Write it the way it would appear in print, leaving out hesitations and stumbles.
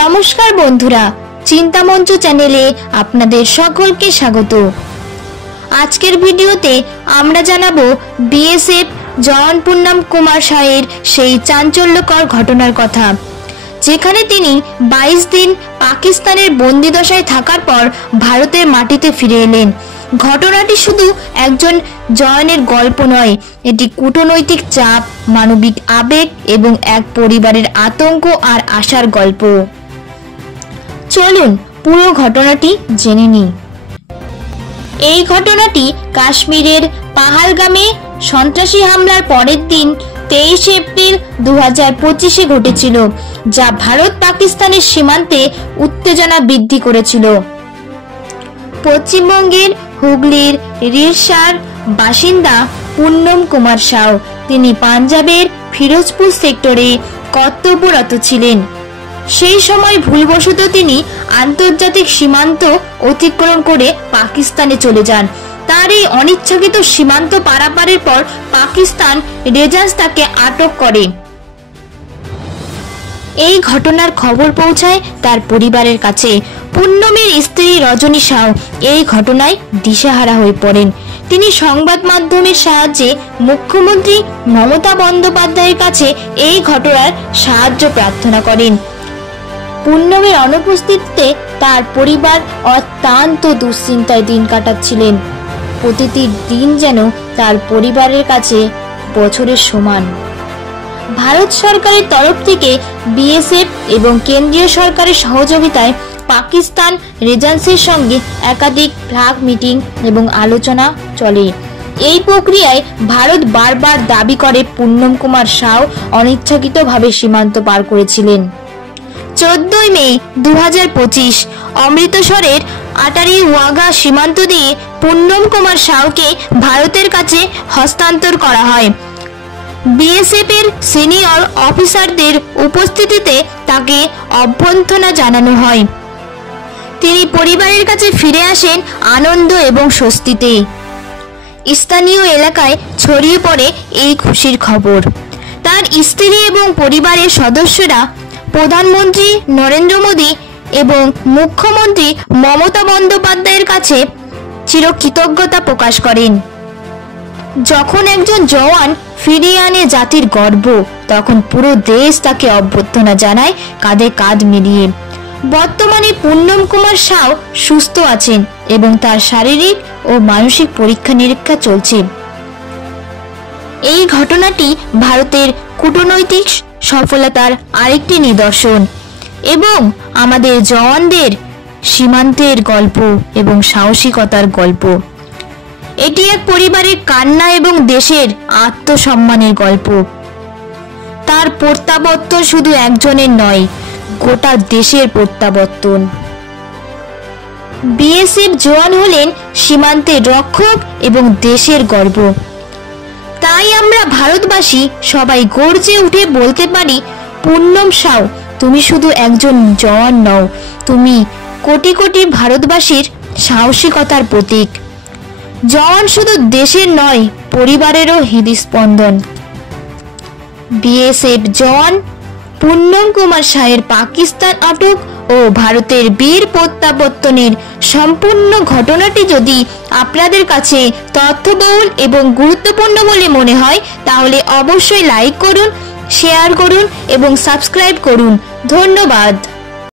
নমস্কার বন্ধুরা, চিন্তামঞ্চ চ্যানেলে আপনাদের সকলকে স্বাগত। আজকের ভিডিওতে আমরা জানাবো বিএসএফ জওয়ান পুন্নম কুমার সাহের সেই চাঞ্চল্যকর ঘটনার কথা, যেখানে তিনি 22 দিন পাকিস্তানের বন্দিদশায় থাকার পর ভারতের মাটিতে ফিরে এলেন। ঘটনাটি শুধু একজন জওয়ানের গল্প নয়, এটি কূটনৈতিক চাপ, মানবিক আবেগ এবং এক পরিবারের আতঙ্ক আর আশার গল্প। চলুন পুরো ঘটনাটি জেনে নিই। এই ঘটনাটি কাশ্মীরের পাহালগামে সন্ত্রাসী হামলার পরের দিন 23 এপ্রিল 2025-এ ঘটেছিল, যা ভারত পাকিস্তানের সীমান্তে উত্তেজনা বৃদ্ধি করেছিল। পশ্চিমবঙ্গের হুগলির রিরসার বাসিন্দা পুন্নম কুমার সাউ, তিনি পাঞ্জাবের ফিরোজপুর সেক্টরে কর্তব্যরত ছিলেন। সেই সময় ভুলবশত তিনি আন্তর্জাতিক সীমান্ত অতিক্রম করে পাকিস্তানে চলে যান। তার এই অনিচ্ছাকৃত সীমান্ত পারাপারের পর পাকিস্তান রেঞ্জার্স তাকে আটক করে। এই ঘটনার খবর পৌঁছায় তার পরিবারের কাছে। পুন্নমের স্ত্রী রজনী সাউ এই ঘটনায় দিশেহারা হয়ে পড়েন। তিনি সংবাদ মাধ্যমের সাহায্যে মুখ্যমন্ত্রী মমতা বন্দ্যোপাধ্যায়ের কাছে এই ঘটনার সাহায্য প্রার্থনা করেন। পুন্নমের অনুপস্থিতিতে তার পরিবার অত্যন্ত দুশ্চিন্তায় দিন কাটাচ্ছিলেন। প্রতিটি দিন যেন তার পরিবারের কাছে বছরের সমান। ভারত সরকারের তরফ থেকে বিএসএফ এবং কেন্দ্রীয় সরকারের সহযোগিতায় পাকিস্তান রেঞ্জার্সের সঙ্গে একাধিক ফ্ল্যাগ মিটিং এবং আলোচনা চলে। এই প্রক্রিয়ায় ভারত বারবার দাবি করে পুন্নম কুমার সাউ অনিচ্ছাকৃতভাবে সীমান্ত পার করেছিলেন। 14 মে 2025 অমৃতসরের আটারি ওয়াঘা সীমান্ত দিয়ে পুন্নম কুমার সাউকে ভারতের কাছে হস্তান্তর করা হয়। বিএসএফ এর সিনিয়র অফিসারদের উপস্থিতিতে তাকে অভ্যর্থনা জানানো হয়। তিনি পরিবারের কাছে ফিরে আসেন আনন্দ এবং স্বস্তিতে। স্থানীয় এলাকায় ছড়িয়ে পড়ে এই খুশির খবর। তার স্ত্রী এবং পরিবারের সদস্যরা প্রধানমন্ত্রী নরেন্দ্র মোদী এবং মুখ্যমন্ত্রী মমতা বন্দ্যোপাধ্যায়ের কাছে চিরকৃতজ্ঞতা প্রকাশ করেন। যখন একজন জওয়ান ফিরিয়ে আনে জাতির গর্ব, তখন পুরো দেশ তাকে অভ্যর্থনা জানায় কাঁধে কাঁধ মিলিয়ে। বর্তমানে পুন্নম কুমার সাউ সুস্থ আছেন এবং তার শারীরিক ও মানসিক পরীক্ষা নিরীক্ষা চলছে। এই ঘটনাটি ভারতের কূটনৈতিক সফলতার আরেকটি নিদর্শন এবং আমাদের জওয়ানদের সীমান্তের গল্প এবং সাহসিকতার গল্প। এটি এক পরিবারের কান্না এবং দেশের আত্মসম্মানের গল্প। তার প্রত্যাবর্তন শুধু একজনের নয়, গোটা দেশের প্রত্যাবর্তন। বিএসএফ জওয়ান হলেন সীমান্তের রক্ষক এবং দেশের গর্ব। তাই আমরা ভারতবাসী সবাই গর্জে উঠে বলতে পারি, পুন্নম সাউ, তুমি শুধু একজন জওয়ান নও, তুমি কোটি কোটি ভারতবাসীর সাহসিকতার প্রতীক। জওয়ান শুধু দেশের নয়, পরিবারেরও হৃদস্পন্দন। বিএসএফ জওয়ান পুন্নম কুমার সাহের পাকিস্তান আটক ও ভারতের বীর প্রত্যাবর্তনের সম্পূর্ণ ঘটনাটি যদি আপনাদের কাছে তথ্যবহুল এবং গুরুত্বপূর্ণ বলে মনে হয়, তাহলে অবশ্যই লাইক করুন, শেয়ার করুন এবং সাবস্ক্রাইব করুন। ধন্যবাদ।